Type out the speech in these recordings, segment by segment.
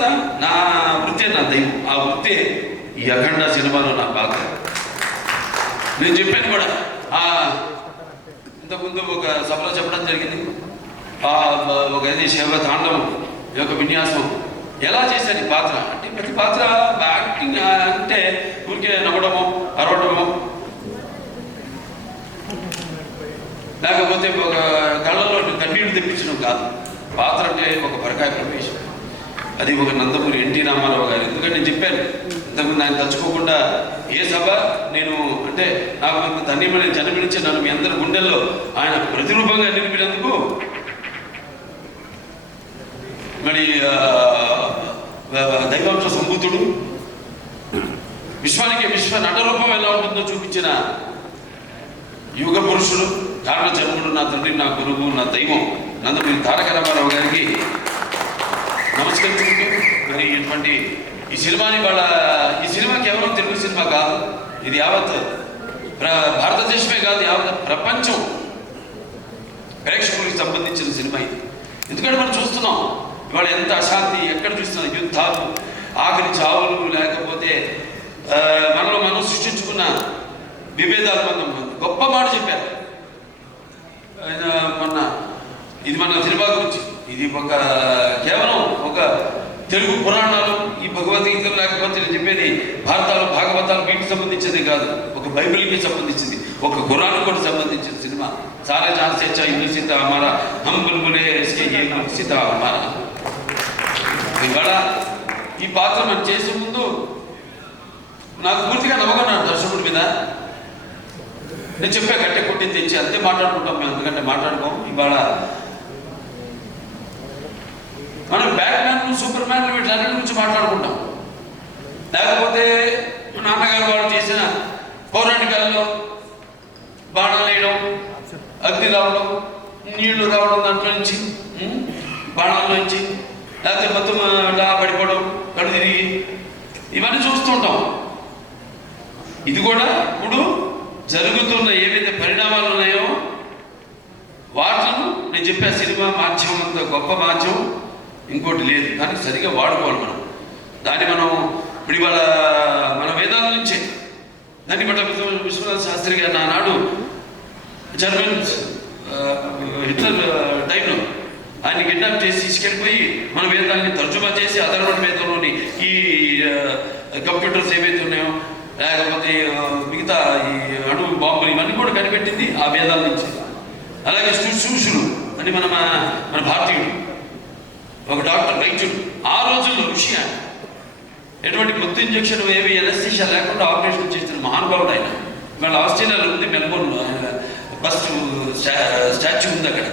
తర్వాత నా వృత్తే నా దైవం. ఆ వృత్తే ఈ అఖండ సినిమాలో నా పాత్ర. నేను చెప్పాను కూడా, ఇంతకుముందు ఒక సభలో చెప్పడం జరిగింది. ఒక శివ తాండవం యొక్క విన్యాసం ఎలా చేశాను ఈ పాత్ర అంటే, ప్రతి పాత్ర యాక్టింగ్ అంటే ఊరికే నవ్వడమో అరవడమో లేకపోతే ఒక కళ్ళలో కన్నీళ్లు తెప్పించడం కాదు. పాత్ర అంటే ఒక పరకాయ ప్రవేశం. అది ఒక నందమూరి ఎన్టీ రామారావు గారు. ఎందుకంటే నేను చెప్పాను ఇంతకుముందు, ఆయన తలుచుకోకుండా ఏ సభ నేను అంటే నాకు ధన్యమని జన్మనిచ్చి నన్ను మీ అందరి గుండెల్లో ఆయన ప్రతిరూపంగా నిలిపినందుకు మరి దైవాంశ సంభూతుడు, విశ్వానికి విశ్వ నటరూపం ఎలా ఉంటుందో చూపించిన యుగ పురుషుడు, కారణ జన్ముడు, నా తండ్రి, నా గురువు, నా దైవం నందమూరి తారక రామారావు గారికి నమస్కరించుకుంటూ, మరి ఇటువంటి ఈ సినిమాని ఈ సినిమా కేవలం తెలుగు సినిమా కాదు, ఇది యావత్ భారతదేశమే కాదు, యావత్ ప్రపంచం ప్రేక్షకులకు సంబంధించిన సినిమా ఇది. ఎందుకంటే మనం చూస్తున్నాం ఇవాళ ఎంత అశాంతి, ఎక్కడ చూస్తున్నాం యుద్ధాలు, ఆఖరి చావులు, లేకపోతే మనలో మనం సృష్టించుకున్న విభేదాలు. మనం గొప్ప మాట చెప్పారు మొన్న. ఇది మన సినిమా గురించి, ఇది ఒక కేవలం ఒక తెలుగు పురాణాలు, ఈ భగవద్గీతలు, లేకపోతే నేను చెప్పేది భారతాలు, భాగవతాలు వీటికి సంబంధించింది కాదు, ఒక బైబిల్కి సంబంధించింది, ఒక ఖురాన్ కూడా సంబంధించిన సినిమా. సారా జాన్ సెచ్చా సీత హమారా, హమ్ బుల్బులే సీత హమారా. ఇవాళ ఈ పాత్ర మనం చేసే ముందు నాకు పూర్తిగా నమ్మకం దర్శకుడి మీద. నేను చెప్పా గట్టే కొట్టి తెచ్చి అంతే మాట్లాడుకుంటాం మేము, ఎందుకంటే మాట్లాడుకోం. ఇవాళ మనం బ్యాట్మ్యాన్, సూపర్ మ్యాన్ వీటన్నిటి గురించి మాట్లాడుకుంటాం. లేకపోతే నాన్నగారు వాళ్ళు చేసిన పౌరాణికాల్లో బాణాలు వేయడం, అగ్ని రావడం, నీళ్లు రావడం, దాంట్లో నుంచి బాణాల్లో నుంచి, లేకపోతే మొత్తం ఇలా పడిపోవడం, కడు తిరిగి, ఇవన్నీ చూస్తుంటాం. ఇది కూడా ఇప్పుడు జరుగుతున్న ఏవైతే పరిణామాలు ఉన్నాయో వాటిను నేను చెప్పే సినిమా మాధ్యమం అంత గొప్ప మాధ్యమం ఇంకోటి లేదు. కానీ సరిగ్గా వాడుకోవాలి మనం దాన్ని. మనం ఇప్పుడు ఇవాళ మన వేదాల నుంచే దాన్ని బట్ట విశ్వనాథ శాస్త్రి గారు నానాడు జర్మన్ హిట్లర్ టైంలో ఆయన కిడ్నాప్ చేసి తీసుకెళ్ళిపోయి మన వేదాలని తర్జుమా చేసి అధర్వణ వేదంలోని ఈ కంప్యూటర్స్ ఏవైతే ఉన్నాయో, లేకపోతే మిగతా ఈ అణు బాంబులు ఇవన్నీ కూడా కనిపెట్టింది ఆ వేదాల నుంచి. అలాగే శుశ్రూషుడు అని మన భారతీయుడు, ఒక డాక్టర్, వైద్యుడు, ఆ రోజుల్లో ఋషి ఆయన. ఎటువంటి మత్తు ఇంజక్షన్ ఏవి ఎనస్థీషియా లేకుండా ఆపరేషన్ చేసిన మహానుభావుడు ఆయన. ఇవాళ ఆస్ట్రేలియాలో ఉంది, మెల్బోర్న్ ఫస్ట్ స్టాచ్యూ ఉంది అక్కడ,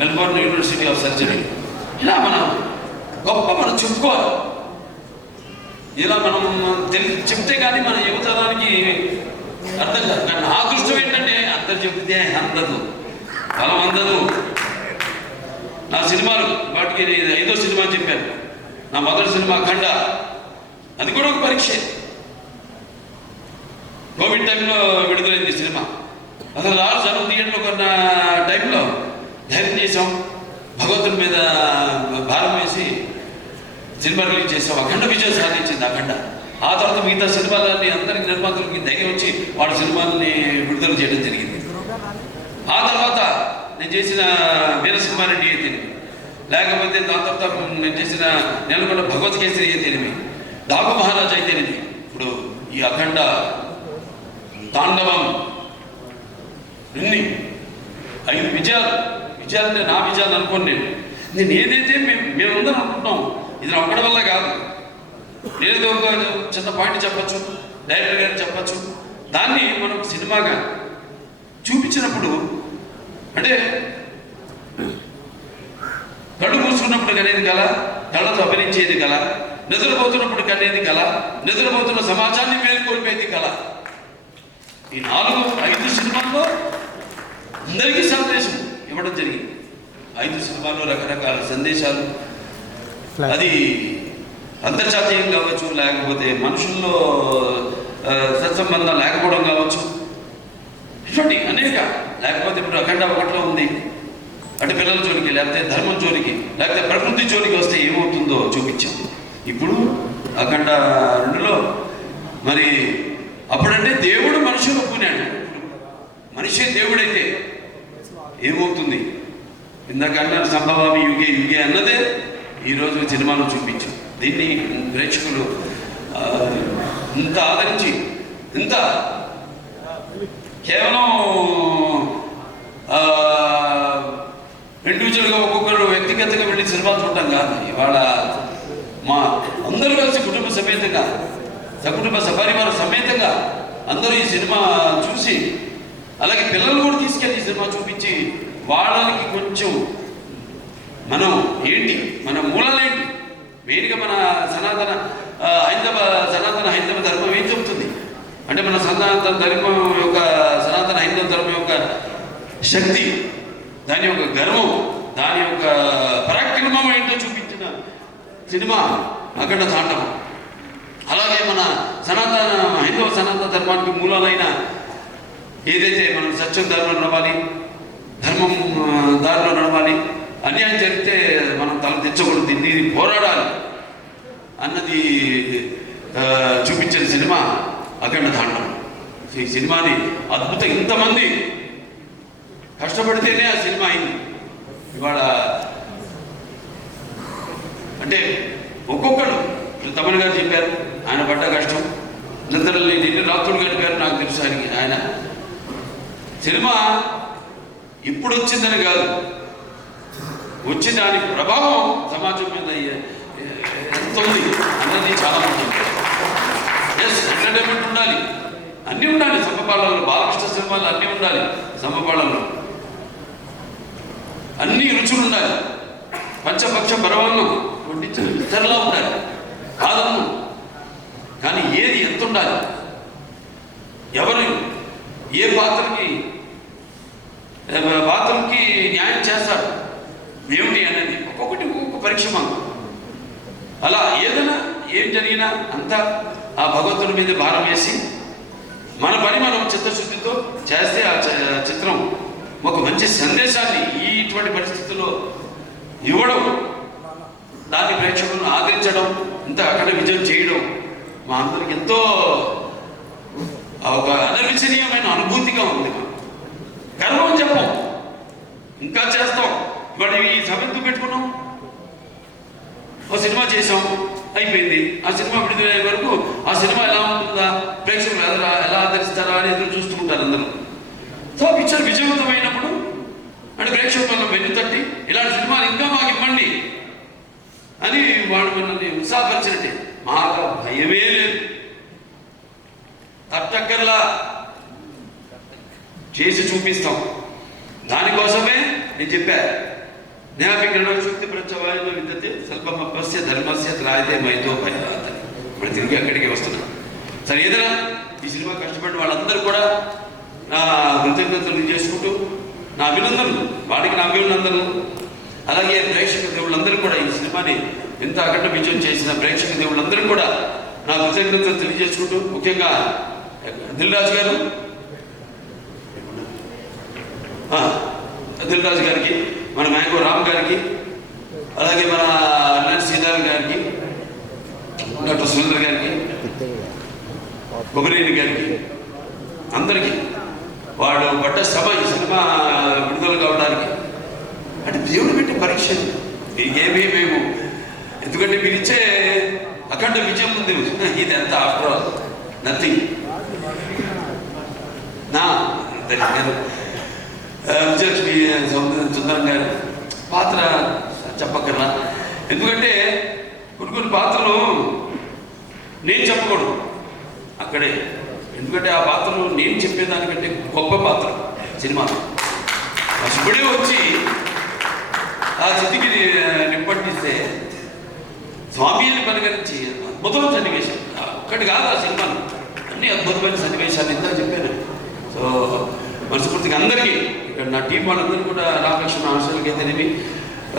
మెల్బోర్న్ యూనివర్సిటీ ఆఫ్ సర్జరీ. ఇలా మనం చెప్పుకోవాలి. ఇలా మనం చెప్తే కానీ మన యువతరానికి అర్థం కాదు. కానీ నా దృష్టం ఏంటంటే అందరు చెప్తే అందదు, బలం అందదు. నా సినిమాలు వాటికి 5వ సినిమా చెప్పాను. నా మొదటి సినిమా అఖండ, అది కూడా ఒక పరీక్ష. కోవిడ్ టైంలో విడుదలైంది సినిమా. అసలు జనం థియేటర్లో కొన్న టైంలో ధైర్యం చేసాం, భగవంతుని మీద భారం వేసి సినిమా రిలీజ్ చేసాం. అఖండ విజయం సాధించింది అఖండ. ఆ తర్వాత మిగతా సినిమాలన్నీ అందరికి నిర్మాతలకి ధైర్యం వచ్చి వాళ్ళ సినిమాలని విడుదల చేయడం జరిగింది. ఆ తర్వాత నేను చేసిన వీర సింహారెడ్డి అయితేనేమి, లేకపోతే దాని తర్వాత నేను చేసిన నెలకొండ భగవద్కేసరి అయితేనేమి, డాకు మహారాజ్ అయితేనేమి, ఇప్పుడు ఈ అఖండ, తాండవం, ఇన్ని 5 విజయాలంటే నా విజయాలు అనుకోండి నేను ఏదైతే మేమందరం అనుకుంటున్నాం ఇది ఒక్కడి వల్ల కాదు. నేనేదో ఒక చిన్న పాయింట్ చెప్పచ్చు, డైరెక్టర్ గారు చెప్పచ్చు, దాన్ని మనం సినిమాగా చూపించినప్పుడు అంటే కళ్ళు మూసుకున్నప్పుడు కనేది కల, కళ్ళతో అభినయించేది కల, నిద్రపోతున్నప్పుడు కనేది కల, నిద్రపోతున్న సమాజాన్ని మేలుకొల్పేది కల. ఈ 4-5 సినిమాల్లో అందరికీ సందేశం ఇవ్వడం జరిగింది. 5 సినిమాల్లో రకరకాల సందేశాలు. అది అంతర్జాతీయం కావచ్చు, లేకపోతే మనుషుల్లో సత్సంబంధం లేకపోవడం కావచ్చు, ఇటువంటి అనేక. లేకపోతే ఇప్పుడు అఖండ 1లో ఉంది, అటు పిల్లల జోలికి, లేకపోతే ధర్మం జోలికి, లేకపోతే ప్రకృతి జోలికి వస్తే ఏమవుతుందో చూపించాం. ఇప్పుడు అఖండ 2లో మరి అప్పుడంటే దేవుడు మనుషులు ఒప్పుకున్నాడు. మనిషి దేవుడైతే ఏమవుతుంది? ఇందాకంటే సంభవామి యుగే యుగే అన్నదే ఈరోజు సినిమాలో చూపించాం. దీన్ని ప్రేక్షకులు ఇంత ఆదరించి ఇంత కేవలం ఇండివిజువల్గా ఒక్కొక్కరు వ్యక్తిగతంగా వెళ్ళి సినిమా చూడటం కాదు. ఇవాళ మా అందరూ కలిసి కుటుంబ సమేతంగా సకుటుంబ సపరివార సమేతంగా అందరూ ఈ సినిమా చూసి, అలాగే పిల్లలు కూడా తీసుకెళ్ళి ఈ సినిమా చూపించి వాళ్ళకి కొంచెం మనం ఏంటి, మన మూలాలేంటి, మెయిన్గా మన సనాతన హైందవ ధర్మం ఏం చెబుతుంది అంటే మన సనాతన ధర్మం యొక్క సనాతన హైందవ ధర్మం యొక్క శక్తి, దాని యొక్క గర్వం, దాని యొక్క పరాక్రమం ఏంటో చూపించిన సినిమా అఖండ తాండవం. అలాగే మన హైందవ సనాతన ధర్మానికి మూలాలైన ఏదైతే మనం సత్యం దారిలో నడవాలి, ధర్మం దారిలో నడవాలి, అన్యాయం జరిగితే మనం తల తెచ్చకూడదు, దీన్ని పోరాడాలి అన్నది చూపించిన సినిమా అఖండ తాండవం. ఈ సినిమాని అద్భుతం, ఇంతమంది కష్టపడితేనే ఆ సినిమా అయింది. ఇవాళ అంటే ఒక్కొక్కడు తమన్ గారు చెప్పారు ఆయన పడ్డ కష్టం, నిద్రలేని ఎన్ని రాత్రులు గడిపారు నాకు తెలుసు. ఆయన సినిమా ఇప్పుడు వచ్చిందని కాదు, వచ్చి దాని ప్రభావం సమాజం మీద ఎంత ఉంది అన్నది చాలా ఉంటుంది. ఎస్, ఎంటర్టైన్మెంట్ ఉండాలి, అన్నీ ఉండాలి. సమపాళల్లో బాలకృష్ణ సినిమాలు అన్నీ ఉండాలి, సమపాళల్లో అన్ని రుచులు ఉండాలి. పంచపక్ష పరమాన్నం వడ్డించిన ఇతరులా ఉండాలి కాదన్ను, కానీ ఏది ఎంత ఉండాలి, ఎవరు ఏ పాత్రకి న్యాయం చేస్తారు ఏమిటి అనేది ఒక్కొక్కటి ఒక్కొక్క పరీక్ష మనం. అలా ఏదైనా ఏం జరిగినా అంతా ఆ భగవంతుడి మీద భారం వేసి మన పని మనం చిత్తశుద్ధితో చేస్తే ఆ చిత్రం ఒక మంచి సందేశాన్ని ఇటువంటి పరిస్థితుల్లో ఇవ్వడం, దాన్ని ప్రేక్షకులను ఆదరించడం, ఇంత అక్కడ విజయం చేయడం మా అందరికి ఎంతో ఒక అనిర్వచనీయమైన అనుభూతిగా ఉంది. గర్వం చెప్పం, ఇంకా చేస్తాం. ఇవాళ ఈ సభ్యత్వం పెట్టుకున్నాం, ఒక సినిమా చేసాం, అయిపోయింది. ఆ సినిమా విడుదలయ్యే వరకు ఆ సినిమా ఎలా ఉంటుందా, ప్రేక్షకులు ఎలా ఆదరిస్తారా అని ఎదురు చూస్తూ ఉంటారు అందరూ. సో పిక్చర్ విజయవంతమైనప్పుడు అంటే ప్రేక్షకులను వెన్ను తట్టి ఇలాంటి సినిమాలు ఇంకా మాకు ఇవ్వండి అని వాడు మనల్ని ఉత్సాహపరిచినట్టే. మాకు భయమే లేదు, తట్టక్కర్లా చేసి చూపిస్తాం. దానికోసమే నేను చెప్పాను, జ్ఞాపికృతి ప్రత్యవాయులో విద్యతే స్వల్పమపస్య ధర్మస్య త్రాయతే మైతో భయరాత. ఇప్పుడు తిరిగి అక్కడికి వస్తున్నాం. సరే, ఏదైనా ఈ సినిమా కష్టపడిన వాళ్ళందరూ కూడా నా కృతజ్ఞతలు చేసుకుంటూ నా అభినందనలు, వాడికి నా అభినందనలు. అలాగే ప్రేక్షక దేవుళ్ళందరూ కూడా ఈ సినిమాని ఎంత అఖండ విజయం చేసిన ప్రేక్షక దేవుళ్ళందరూ కూడా నా కృతజ్ఞతలు తెలియజేసుకుంటూ, ముఖ్యంగా దిల్ రాజు గారికి, మన మ్యాంగో రామ్ గారికి, అలాగే మన అల్లాడి సీతారాం గారికి, డాక్టర్ సురేంద్ర గారికి, కొమరేని గారికి, అందరికీ వాడు పడ్డ శ్రమ ఈ సినిమా విడుదల కావడానికి అంటే దేవుడు పెట్టే పరీక్ష. ఏమీ మేము ఎందుకంటే మీరు ఇచ్చే అఖండ విజయం ఉంది, ఇది ఎంత ఆఫ్టర్ ఆల్ నథింగ్. నా విజయలక్ష్మి సుందరం గారు పాత్ర చెప్పక్కర్లా, ఎందుకంటే కొన్ని పాత్రలు నేను చెప్పకూడదు అక్కడే, ఎందుకంటే ఆ పాత్రలు నేను చెప్పేదానికంటే గొప్ప పాత్ర సినిమాలో. ఇప్పుడే వచ్చి ఆ స్థితికి నిప్పట్టిస్తే స్వామి అని పలకరించి అద్భుతమైన సన్నివేశం ఒక్కటి కాదు, ఆ సినిమాలో అన్ని అద్భుతమైన సన్నివేశాలు ఇంత చెప్పాను. సో మనస్ఫూర్తిగా అందరికీ ఇక్కడ నా టీం వాళ్ళందరూ కూడా రామలక్ష్మణ హాస్టల్కి అయితేనేమి,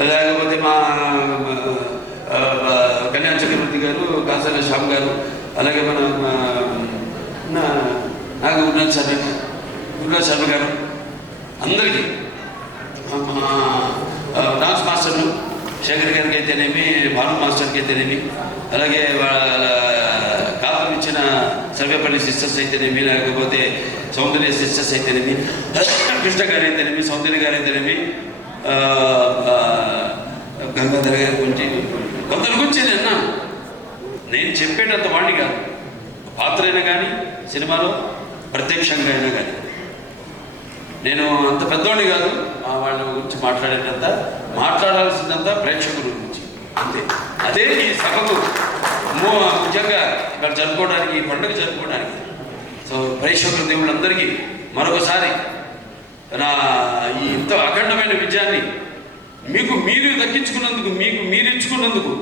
లేకపోతే మా కళ్యాణ్ చక్రవర్తి గారు, కాసాల శ్యామ్ గారు, అలాగే మన గురునాథ్ శర్మ గారు, అందరికీ డాన్స్ మాస్టర్లు శేఖర్ గారికి అయితేనేమి, భాను మాస్టర్కి అయితేనేమి, అలాగే వాళ్ళ కాపులు ఇచ్చిన సర్వేపల్లి సిస్టర్స్ అయితేనేమి, లేకపోతే సౌందర్య సిస్టర్స్ అయితేనేమి, కృష్ణ గారు అయితేనేమి, సౌందర్య గారు అయితేనేమి, గంగాధర్ గారి గురించి కొందరి గురించి నేను చెప్పేటంత వాడిని కాదు. పాత్ర అయినా కానీ సినిమాలో ప్రత్యక్షంగా అయినా కానీ నేను అంత పెద్దవాడిని కాదు. వాళ్ళ గురించి మాట్లాడాల్సిందంతా ప్రేక్షకుల గురించి అంతే. అదే ఈ సభకు నిజంగా ఇక్కడ జరుపుకోవడానికి, ఈ పండుగ జరుపుకోవడానికి. సో ప్రేక్షకుల దేవుళ్ళందరికీ మరొకసారి నా ఈ ఇంత అఖండమైన విజయాన్ని మీకు మీరు దక్కించుకున్నందుకు, మీకు మీరు ఇచ్చుకున్నందుకు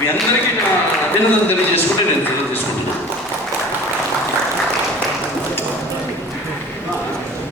మీ అందరికీ నా అభినందన తెలియజేసుకుంటే నేను తీసుకుంటున్నాను.